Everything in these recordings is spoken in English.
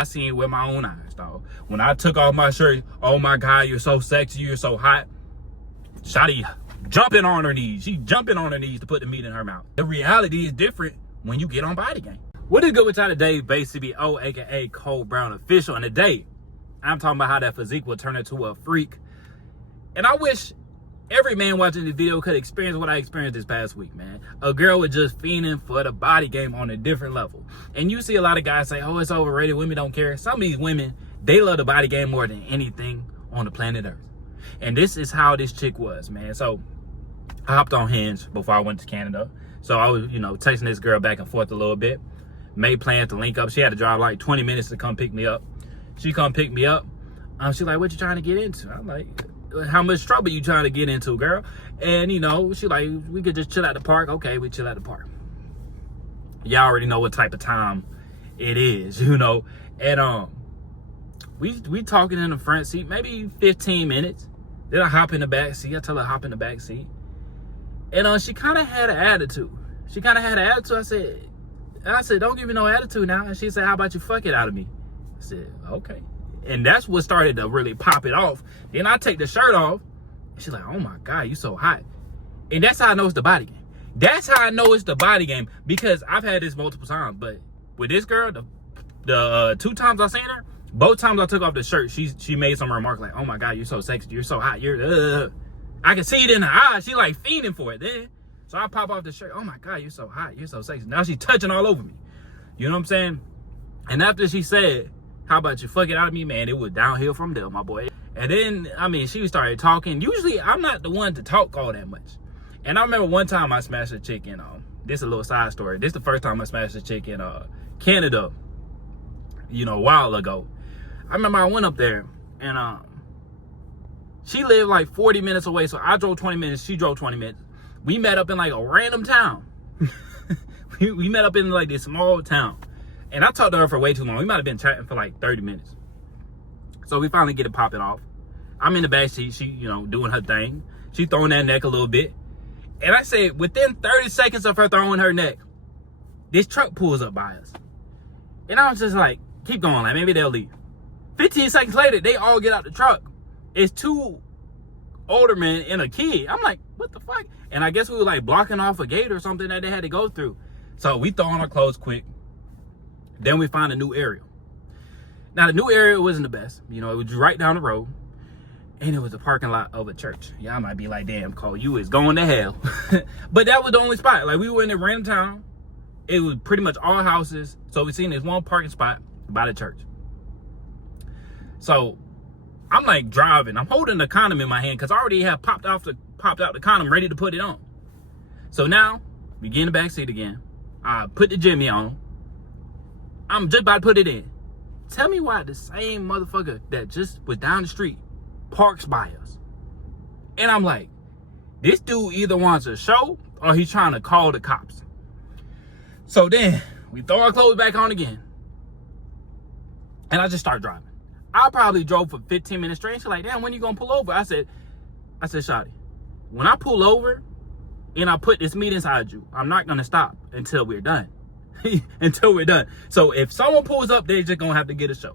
I seen it with my own eyes, dog. When I took off my shirt, oh my God, you're so sexy, you're so hot. Shawty jumping on her knees. She jumping on her knees to put the meat in her mouth. The reality is different when you get on Body Game. What is good with y'all today? Basically, aka Cole Brown Official. And today, I'm talking about how that physique will turn into a freak. And I wish every man watching this video could experience what I experienced this past week, man. A girl was just fiending for the body game on a different level. And you see a lot of guys say, oh, it's overrated, women don't care. Some of these women, they love the body game more than anything on the planet Earth. And this is how this chick was, man. So I hopped on Hinge before I went to Canada. So I was, texting this girl back and forth a little bit. Made plans to link up. She had to drive like 20 minutes to come pick me up. She come pick me up. She's like, what you trying to get into? I'm like, how much trouble you trying to get into, girl? And, she like, we could just chill at the park. Okay, we chill at the park. Y'all already know what type of time it is, And we talking in the front seat, maybe 15 minutes. Then I hop in the back seat. I tell her to hop in the back seat. And she kind of had an attitude. I said, don't give me no attitude now. And she said, how about you fuck it out of me? I said, okay. And that's what started to really pop it off. Then I take the shirt off. And she's like, oh my God, you so hot. And that's how I know it's the body game. That's how I know it's the body game. Because I've had this multiple times. But with this girl, the 2 times I seen her, both times I took off the shirt, she made some remark like, oh my God, you're so sexy. You're so hot. I can see it in her eyes. She like fiending for it then. So I pop off the shirt. Oh my God, you're so hot. You're so sexy. Now she's touching all over me. You know what I'm saying? And after she said, how about you fuck it out of me, man, it was downhill from there, my boy. And then, she started talking. Usually, I'm not the one to talk all that much. And I remember one time I smashed a chick in, this is a little side story. This is the first time I smashed a chick in Canada, a while ago. I remember I went up there, and she lived like 40 minutes away. So I drove 20 minutes, she drove 20 minutes. We met up in like a random town. we met up in like this small town. And I talked to her for way too long. We might have been chatting for like 30 minutes. So we finally get it popping off. I'm in the back seat. She, doing her thing. She throwing that neck a little bit. And I said, within 30 seconds of her throwing her neck, this truck pulls up by us. And I was just like, keep going. Like, maybe they'll leave. 15 seconds later, they all get out the truck. It's 2 older men and a kid. I'm like, what the fuck? And I guess we were like blocking off a gate or something that they had to go through. So we throw on our clothes quick. Then we find a new area. Now, the new area wasn't the best. It was right down the road. And it was a parking lot of a church. Y'all might be like, damn, Cole, you is going to hell. But that was the only spot. Like, we were in a random town. It was pretty much all houses. So we seen this one parking spot by the church. So I'm like driving. I'm holding the condom in my hand because I already have popped out the condom ready to put it on. So now we get in the back seat again. I put the Jimmy on. I'm just about to put it in. Tell me why the same motherfucker that just was down the street parks by us. And I'm like, this dude either wants a show or he's trying to call the cops. So then we throw our clothes back on again. And I just start driving. I probably drove for 15 minutes straight. She's like, damn, when you gonna pull over? I said, Shawty, when I pull over and I put this meat inside you, I'm not gonna stop until we're done. Until we're done. So if someone pulls up, they're just gonna have to get a show.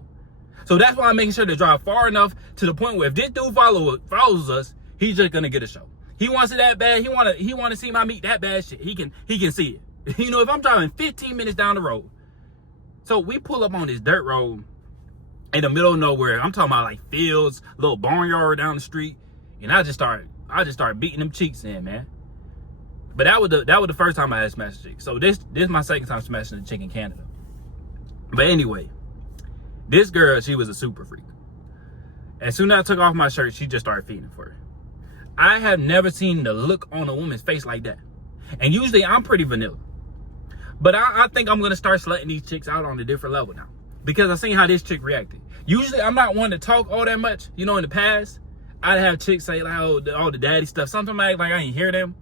So that's why I'm making sure to drive far enough to the point where if this dude follows us, he's just gonna get a show. He wants it that bad. He wanna see my meat that bad. Shit, he can see it. If I'm driving 15 minutes down the road, so we pull up on this dirt road in the middle of nowhere. I'm talking about like fields, little barnyard down the street, and I just start beating them cheeks in, man. But that was the first time I had smashed a chick. So this is my second time smashing a chick in Canada. But anyway, this girl, she was a super freak. As soon as I took off my shirt, she just started feeding for her. I have never seen the look on a woman's face like that. And usually I'm pretty vanilla. But I think I'm gonna start slutting these chicks out on a different level now. Because I seen how this chick reacted. Usually I'm not one to talk all that much. In the past, I'd have chicks say like, all the daddy stuff. Sometimes like I ain't hear them.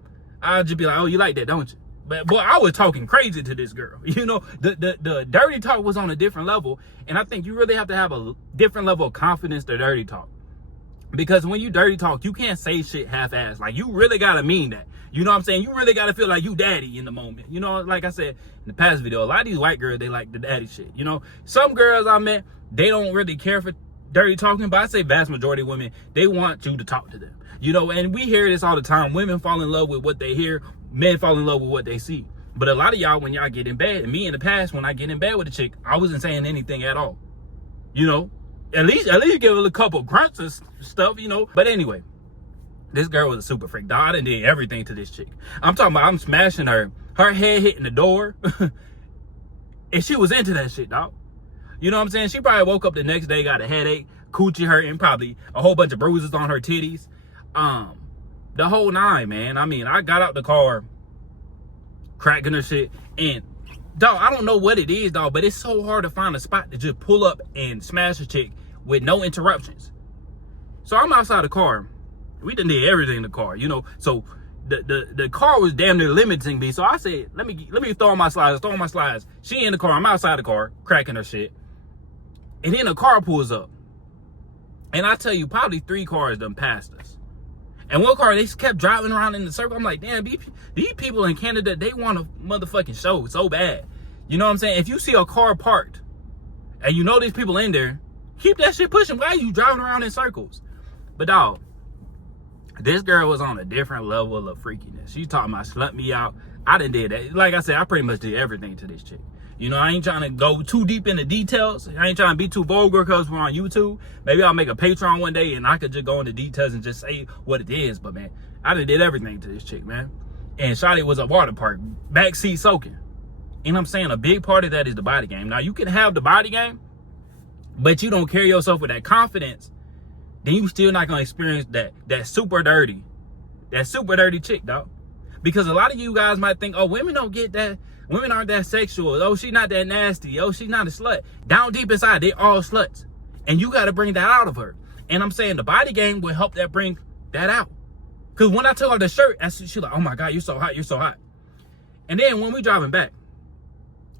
I'd just be like, oh, you like that, don't you? But boy, I was talking crazy to this girl. The dirty talk was on a different level. And I think you really have to have a different level of confidence to dirty talk. Because when you dirty talk, you can't say shit half-assed. Like, you really gotta mean that. You know what I'm saying? You really got to feel like you daddy in the moment. You know, like I said in the past video, a lot of these white girls, they like the daddy shit. You know, some girls I met, they don't really care for dirty talking, but I say vast majority of women, they want you to talk to them. You know, and we hear this all the time. Women fall in love with what they hear. Men fall in love with what they see. But a lot of y'all, when y'all get in bed, and me in the past, when I get in bed with a chick, I wasn't saying anything at all. You know, at least give it a couple grunts and stuff, you know. But anyway, this girl was a super freak, dog. I done did everything to this chick. I'm talking about I'm smashing her head hitting the door. And she was into that shit, dog. You know what I'm saying? She probably woke up the next day, got a headache, coochie hurting, probably a whole bunch of bruises on her titties. The whole nine, man. I mean, I got out the car, cracking her shit, and dog, I don't know what it is, dog, but it's so hard to find a spot to just pull up and smash a chick with no interruptions. So I'm outside the car. We done did everything in the car, you know. So the car was damn near limiting me. So I said, let me throw on my slides. She in the car, I'm outside the car, cracking her shit. And then a car pulls up. And I tell you, probably 3 cars done passed us. And one car, they kept driving around in the circle. I'm like, damn, these people in Canada, they want a motherfucking show so bad. You know what I'm saying? If you see a car parked and you know these people in there, keep that shit pushing. Why are you driving around in circles? But dog, this girl was on a different level of freakiness. She talking about slut me out. I done did that. Like I said, I pretty much did everything to this chick. You know, I ain't trying to go too deep into details. I ain't trying to be too vulgar because we're on YouTube. Maybe I'll make a Patreon one day and I could just go into details and just say what it is. But man, I done did everything to this chick, man. And Shawty was a water park, backseat soaking. And I'm saying a big part of that is the body game. Now, you can have the body game, but you don't carry yourself with that confidence, then you still not going to experience that super dirty chick, dog. Because a lot of you guys might think, oh, women don't get that. Women aren't that sexual. Oh, she's not that nasty. Oh, she's not a slut. Down deep inside, they all sluts. And you got to bring that out of her. And I'm saying the body game will help that bring that out. Because when I took off the shirt, she's like, oh my God, you're so hot. You're so hot. And then when we driving back,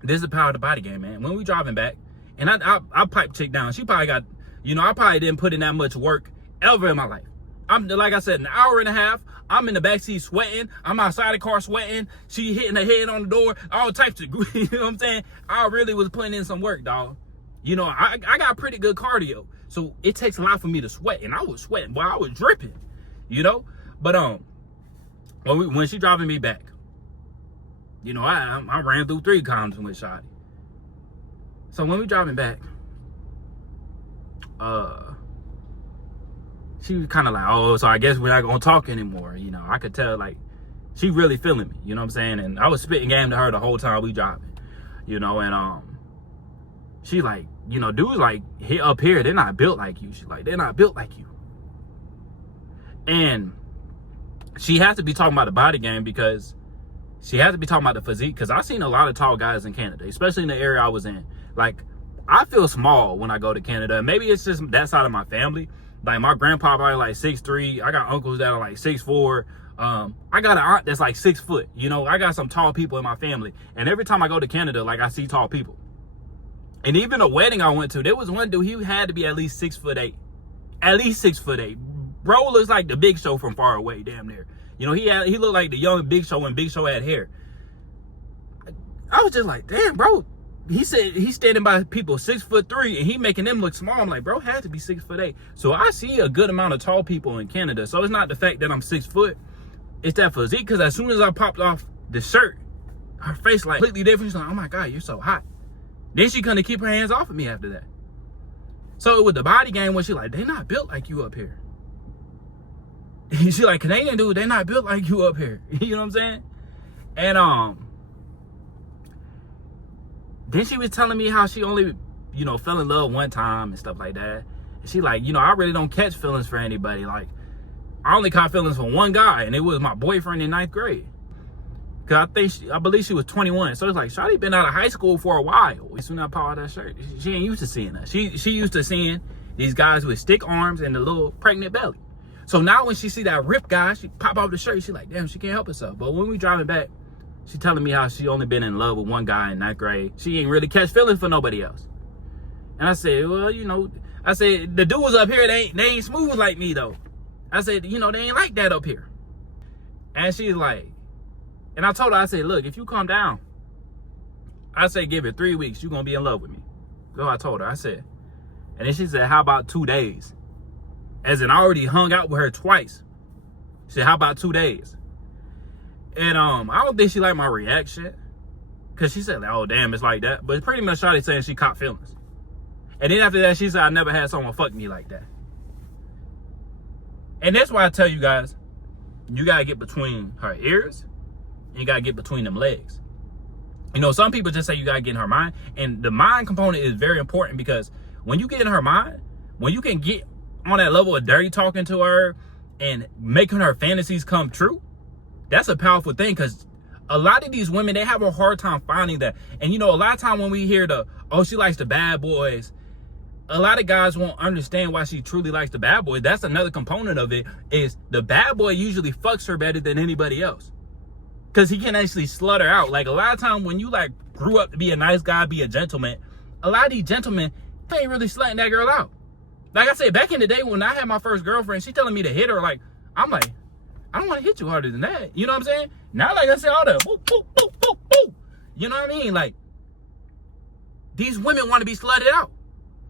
this is the power of the body game, man. When we driving back, and I pipe chick down. She probably got, you know, I probably didn't put in that much work ever in my life. I'm, like I said, an hour and a half. I'm in the backseat sweating. I'm outside the car sweating. She hitting her head on the door. All types of, you know what I'm saying? I really was putting in some work, dog. You know, I got pretty good cardio. So it takes a lot for me to sweat. And I was sweating, boy, I was dripping, you know? But when she driving me back, you know, I ran through 3 condoms with Shawty. So when we driving back, she was kind of like, oh, so I guess we're not going to talk anymore. You know, I could tell, like, she really feeling me. You know what I'm saying? And I was spitting game to her the whole time we driving. You know, and she like, you know, dudes like, up here, they're not built like you. She's like, they're not built like you. And she has to be talking about the body game because she has to be talking about the physique. Because I've seen a lot of tall guys in Canada, especially in the area I was in. Like, I feel small when I go to Canada. Maybe it's just that side of my family. Like, my grandpa probably like 6'3". I got uncles that are like 6'4". I got an aunt that's like 6 foot. You know, I got some tall people in my family. And every time I go to Canada, like, I see tall people. And even a wedding I went to, there was one dude, he had to be at least 6'8". At least 6'8". Bro looks like the Big Show from far away, damn near. You know, he looked like the young Big Show when Big Show had hair. I was just like, damn, bro. He said he's standing by people 6'3" and he making them look small. I'm like, bro, had to be 6'8". So I see a good amount of tall people in Canada. So it's not the fact that I'm 6 foot. It's that physique. Because as soon as I popped off the shirt, her face like completely different. She's like, oh my God, you're so hot. Then she couldn't keep her hands off of me after that. So with the body game, when she like, they not built like you up here. She like, Canadian dude, they not built like you up here. You know what I'm saying? And then she was telling me how she only, you know, fell in love one time and stuff like that. And she like, you know, I really don't catch feelings for anybody. Like, I only caught feelings for one guy, and it was my boyfriend in 9th grade. Cause I believe she was 21. So it's like, Shawty been out of high school for a while. As soon as I pop out that shirt, she ain't used to seeing that. She used to seeing these guys with stick arms and the little pregnant belly. So now when she see that ripped guy, she pop off the shirt. She like, damn, she can't help herself. But when we driving back, she telling me how she only been in love with one guy in 9th grade. She ain't really catch feelings for nobody else. And I said, well, you know, I said, the dudes up here, they ain't smooth like me though. I said, you know, they ain't like that up here. And she's like, and I told her, I said, look, if you calm down, I say give it 3 weeks, you're going to be in love with me. So I told her, I said. And then she said, how about 2 days? As in, I already hung out with her twice. She said, how about 2 days? And I don't think she liked my reaction. Because she said, oh, damn, it's like that. But pretty much Shawty saying she caught feelings. And then after that, she said, I never had someone fuck me like that. And that's why I tell you guys, you got to get between her ears. And you got to get between them legs. You know, some people just say you got to get in her mind. And the mind component is very important, because when you get in her mind, when you can get on that level of dirty talking to her and making her fantasies come true, that's a powerful thing. Because a lot of these women, they have a hard time finding that. And, you know, a lot of time when we hear oh, she likes the bad boys, a lot of guys won't understand why she truly likes the bad boy. That's another component of it, is the bad boy usually fucks her better than anybody else. Because he can actually slut her out. Like, a lot of time when you, like, grew up to be a nice guy, be a gentleman, a lot of these gentlemen, they ain't really slutting that girl out. Like I said, back in the day when I had my first girlfriend, she telling me to hit her, like, I'm like, I don't want to hit you harder than that. You know what I'm saying? Now, like I said, all the boop, boop, boop, boop, boop. You know what I mean? Like, these women want to be slutted out.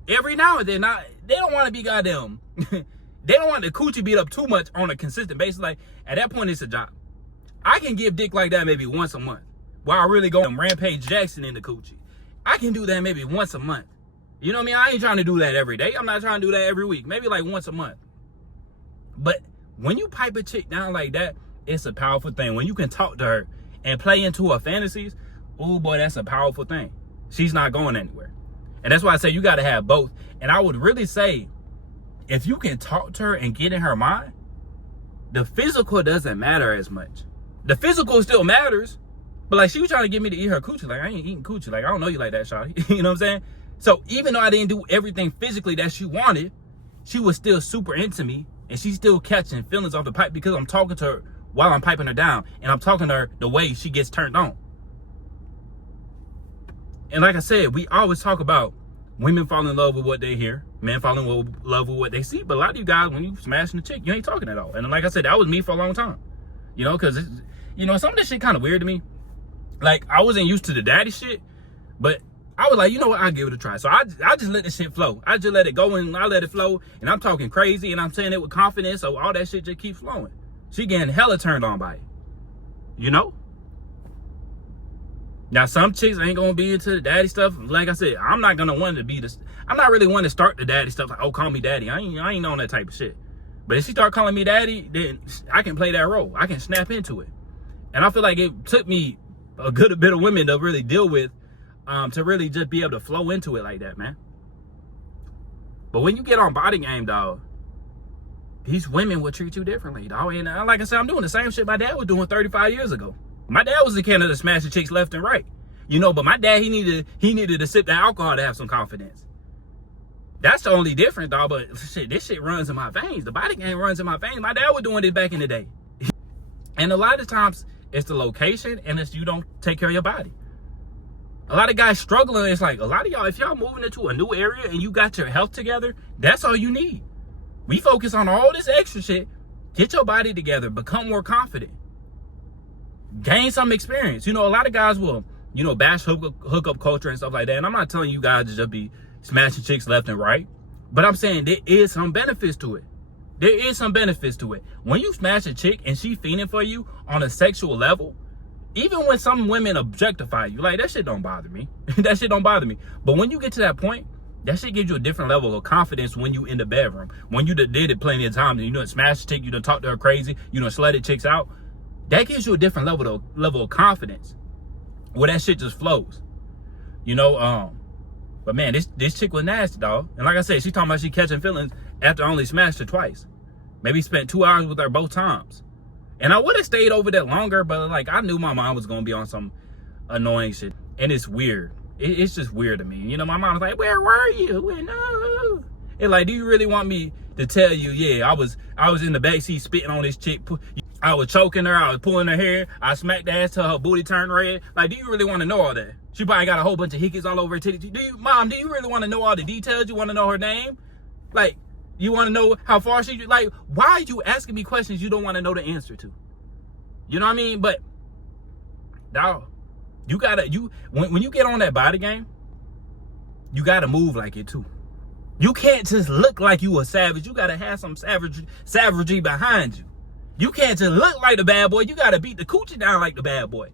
Every now and then, they don't want to be goddamn, they don't want the coochie beat up too much on a consistent basis. Like, at that point, it's a job. I can give dick like that maybe once a month, while I really go Rampage Jackson in the coochie. I can do that maybe once a month. You know what I mean? I ain't trying to do that every day. I'm not trying to do that every week. Maybe like once a month. But when you pipe a chick down like that, it's a powerful thing. When you can talk to her and play into her fantasies, oh boy, that's a powerful thing. She's not going anywhere. And that's why I say you got to have both. And I would really say, if you can talk to her and get in her mind, the physical doesn't matter as much. The physical still matters, but like, she was trying to get me to eat her coochie. Like, I ain't eating coochie. Like, I don't know you like that, shawty. You know what I'm saying? So even though I didn't do everything physically that she wanted, she was still super into me, and she's still catching feelings off the pipe because I'm talking to her while I'm piping her down, and I'm talking to her the way she gets turned on. And like I said, we always talk about women fall in love with what they hear, men fall in love with what they see. But a lot of you guys, when you smashing the chick, you ain't talking at all. And like I said, that was me for a long time. You know, because, you know, some of this shit kind of weird to me. Like, I wasn't used to the daddy shit, but I was like, you know what, I'll give it a try. So I just let the shit flow. I just let it go, and I let it flow. And I'm talking crazy, and I'm saying it with confidence, so all that shit just keeps flowing. She getting hella turned on by it. You know? Now, some chicks ain't gonna be into the daddy stuff. Like I said, I'm not gonna want to be this. I'm not really one to start the daddy stuff. Like, oh, call me daddy. I ain't on that type of shit. But if she start calling me daddy, then I can play that role. I can snap into it. And I feel like it took me a good bit of women to really deal with, to really just be able to flow into it like that, man. But when you get on body game, dog, these women will treat you differently, dog. And like I said, I'm doing the same shit my dad was doing 35 years ago. My dad was the kind of smashing chicks left and right. You know, but my dad, he needed to sip the alcohol to have some confidence. That's the only difference, dog. But shit, this shit runs in my veins. The body game runs in my veins. My dad was doing it back in the day. And a lot of times, it's the location, and it's you don't take care of your body. A lot of guys struggling. It's like, a lot of y'all, if y'all moving into a new area and you got your health together, that's all you need. We focus on all this extra shit. Get your body together. Become more confident. Gain some experience. You know, a lot of guys will, you know, bash hookup culture and stuff like that. And I'm not telling you guys to just be smashing chicks left and right. But I'm saying there is some benefits to it. There is some benefits to it. When you smash a chick and she fiending for you on a sexual level, even when some women objectify you, like, that shit don't bother me. That shit don't bother me. But when you get to that point, that shit gives you a different level of confidence when you in the bedroom. When you did it plenty of times and you done smash a chick, you done talk to her crazy, you done slutted chicks out, that gives you a different level of confidence where that shit just flows. You know, but man, this chick was nasty, dog. And like I said, she talking about she catching feelings after I only smashed her twice. Maybe spent 2 hours with her both times. And I would have stayed over there longer, but like, I knew my mom was gonna be on some annoying shit. And it's weird. It's just weird to me. You know, my mom was like, where were you? And it's like, do you really want me to tell you, yeah, I was in the backseat spitting on this chick. I was choking her, I was pulling her hair, I smacked the ass till her booty turned red. Like, do you really want to know all that? She probably got a whole bunch of hickeys all over her titties. Mom, do you really want to know all the details? You want to know her name? Like, you want to know how far she, like, why are you asking me questions you don't want to know the answer to? You know what I mean? But dog, you gotta when you get on that body game, you gotta move like it too. You can't just look like you a savage. You gotta have some savagery behind you. You can't just look like the bad boy. You gotta beat the coochie down like the bad boy.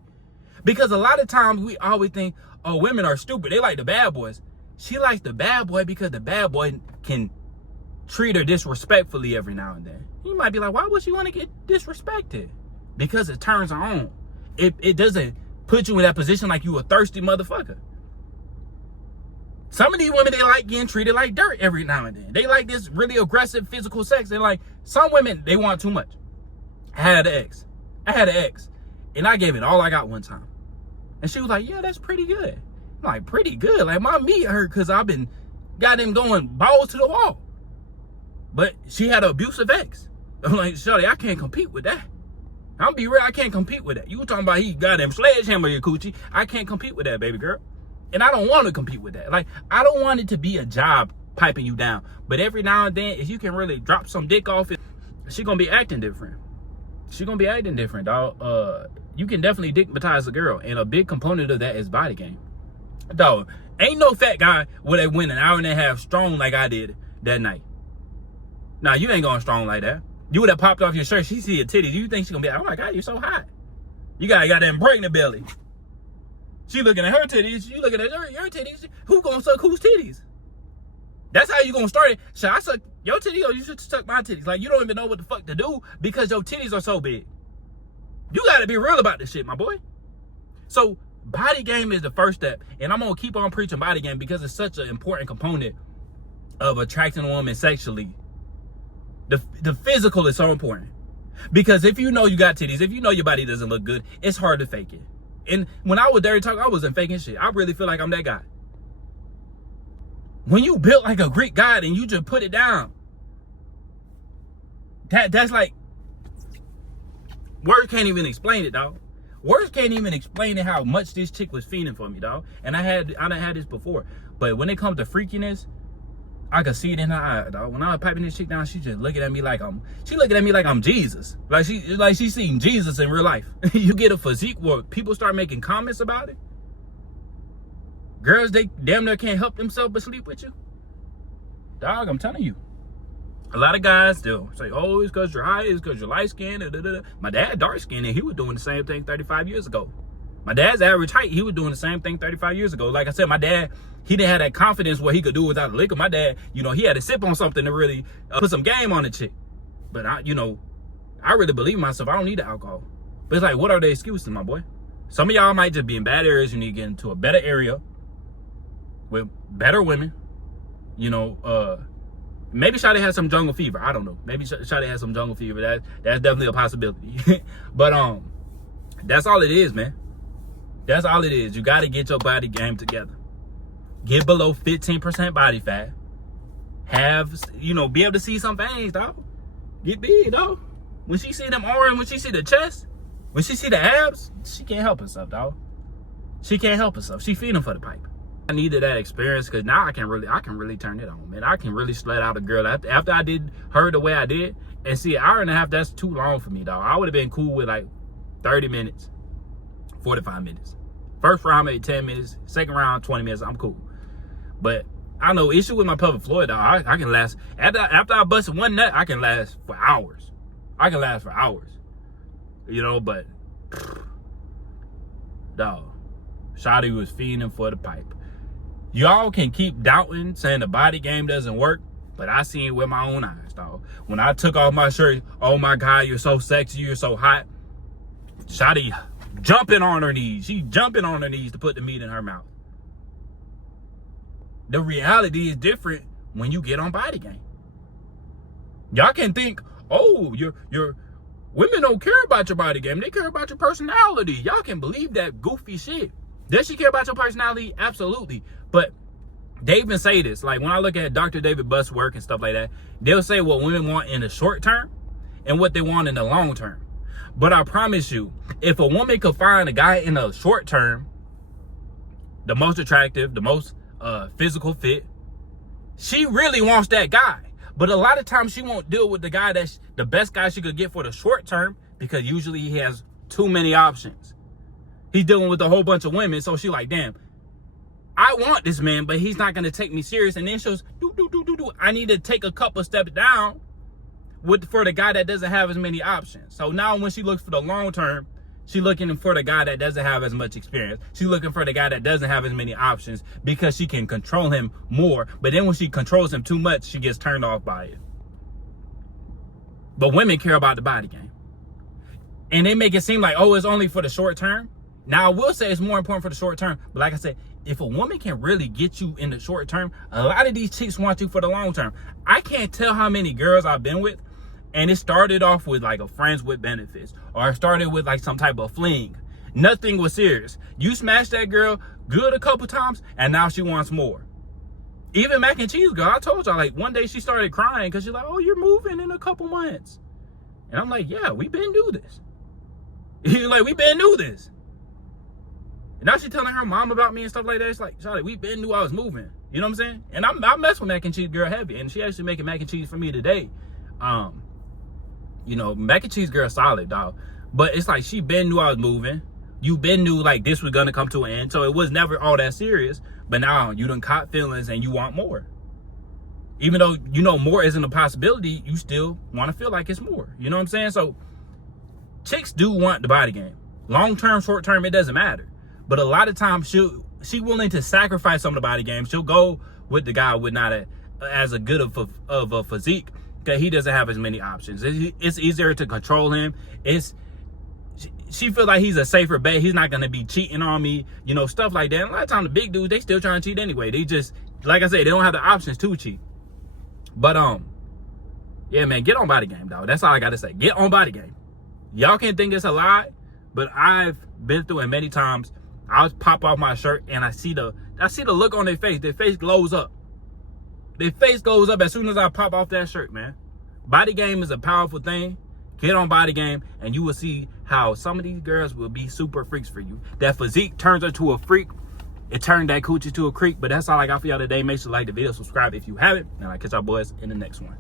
Because a lot of times we always think, oh, women are stupid. They like the bad boys. She likes the bad boy because the bad boy can treat her disrespectfully every now and then. You might be like, why would she want to get disrespected? Because it turns her on. It doesn't put you in that position like you a thirsty motherfucker. Some of these women, they like getting treated like dirt every now and then. They like this really aggressive physical sex. And like some women, they want too much. I had an ex. And I gave it all I got one time. And she was like, yeah, that's pretty good. I'm like, pretty good? Like my meat hurt because I've been got him going balls to the wall. But she had an abusive ex. I'm like, shorty, I can't compete with that. I'll be real, I can't compete with that. You talking about he got him sledgehammer your coochie. I can't compete with that, baby girl. And I don't want to compete with that. Like, I don't want it to be a job piping you down. But every now and then, if you can really drop some dick off it, she gonna be acting different. She gonna be acting different, dog. You can definitely dickmatize a girl. And a big component of that is body game. Dog, ain't no fat guy would have went an hour and a half strong like I did that night. Nah, you ain't going strong like that. You would have popped off your shirt. She see your titties. You think she gonna be like, oh my God, you're so hot. You got that pregnant belly. She looking at her titties. You looking at your titties. Who gonna suck whose titties? That's how you gonna start it. Should I suck your titties or you should suck my titties? Like, you don't even know what the fuck to do because your titties are so big. You gotta be real about this shit, my boy. So, body game is the first step. And I'm gonna keep on preaching body game because it's such an important component of attracting a woman sexually. The physical is so important. Because if you know you got titties, if you know your body doesn't look good, it's hard to fake it. And when I was dirty talk, I wasn't faking shit. I really feel like I'm that guy. When you built like a Greek god and you just put it down, that's like, words can't even explain it, dog. Words can't even explain it how much this chick was feeding for me, dog. And I done had this before. But when it comes to freakiness, I could see it in her eye, dog. When I was piping this chick down, she just looking at me like I'm Jesus. Like she seen Jesus in real life. You get a physique where people start making comments about it. Girls, they damn near can't help themselves but sleep with you. Dog, I'm telling you. A lot of guys still say, oh, it's because you're high, it's because you're light skinned. My dad dark skinned and he was doing the same thing 35 years ago. My dad's average height, he was doing the same thing 35 years ago. Like I said, my dad, he didn't have that confidence what he could do without liquor. My dad, he had to sip on something to really put some game on the chick. But I really believe in myself. I don't need the alcohol. But it's like, what are the excuses, my boy? Some of y'all might just be in bad areas. You need to get into a better area with better women. Maybe Shawty has some jungle fever. I don't know. Maybe Shawty has some jungle fever. That's definitely a possibility. But that's all it is, man. That's all it is. You got to get your body game together. Get below 15% body fat. Be able to see some veins, dog. Get big, dog. When she see them arms, when she see the chest, when she see the abs, she can't help herself, dog. She can't help herself. She feeding for the pipe. I needed that experience because now I can really turn it on, man. I can really slut out a girl after I did her the way I did. And see, an hour and a half, that's too long for me, dog. I would have been cool with like 30 minutes, 45 minutes. First round, maybe 10 minutes. Second round, 20 minutes. I'm cool. But I know issue with my pelvic floor, dog. I can last, after I busted one nut, I can last for hours. But, dog, Shawty was feeding for the pipe. Y'all can keep doubting, saying the body game doesn't work, but I seen it with my own eyes, dog. When I took off my shirt, oh my God, you're so sexy, you're so hot. Shawty jumping on her knees. She jumping on her knees to put the meat in her mouth. The reality is different when you get on body game. Y'all can think, oh, your women don't care about your body game. They care about your personality. Y'all can believe that goofy shit. Does she care about your personality? Absolutely. But they even say this. Like when I look at Dr. David Buss' work and stuff like that, they'll say what women want in the short term and what they want in the long term. But I promise you, if a woman could find a guy in the short term, the most attractive, the most physical fit, she really wants that guy. But a lot of times she won't deal with the guy that's the best guy she could get for the short term because usually he has too many options. He's dealing with a whole bunch of women. So she like, damn, I want this man, but he's not going to take me serious. And then she goes, I need to take a couple steps down for the guy that doesn't have as many options. So now when she looks for the long term, she's looking for the guy that doesn't have as much experience. She's looking for the guy that doesn't have as many options because she can control him more. But then when she controls him too much, she gets turned off by it. But women care about the body game. And they make it seem like, oh, it's only for the short term. Now, I will say it's more important for the short term. But like I said, if a woman can really get you in the short term, a lot of these chicks want you for the long term. I can't tell how many girls I've been with, and it started off with like a friends with benefits, or it started with like some type of fling. Nothing was serious. You smashed that girl good a couple times, and now she wants more. Even Mac and Cheese girl, I told y'all, like one day she started crying because she's like, oh, you're moving in a couple months. And I'm like, yeah, we been do this. Like, we been do this. And now she's telling her mom about me and stuff like that. It's like, Charlie, we been knew I was moving. You know what I'm saying? And I mess with Mac and Cheese girl heavy. And she actually making mac and cheese for me today. You know, Mac and Cheese girl solid, dog. But it's like she been knew I was moving. You been knew like this was gonna come to an end. So it was never all that serious. But now you done caught feelings and you want more. Even though you know more isn't a possibility, you still want to feel like it's more. You know what I'm saying? So chicks do want the body game. Long term, short term, it doesn't matter. But a lot of times she willing to sacrifice some of the body game. She'll go with the guy with not as a good of a physique because he doesn't have as many options. It's easier to control him. She feels like he's a safer bet. He's not going to be cheating on me, you know, stuff like that. And a lot of times the big dudes, they still trying to cheat anyway. They just, like I said, they don't have the options to cheat. But, yeah, man, get on body game, dog. That's all I got to say. Get on body game. Y'all can't think it's a lie, but I've been through it many times. I'll pop off my shirt and I see the look on their face. Their face glows up. Their face glows up as soon as I pop off that shirt, man. Body game is a powerful thing. Get on body game and you will see how some of these girls will be super freaks for you. That physique turns her to a freak. It turned that coochie to a creep. But that's all I got for y'all today. Make sure to like the video, subscribe if you haven't, and I'll catch y'all boys in the next one.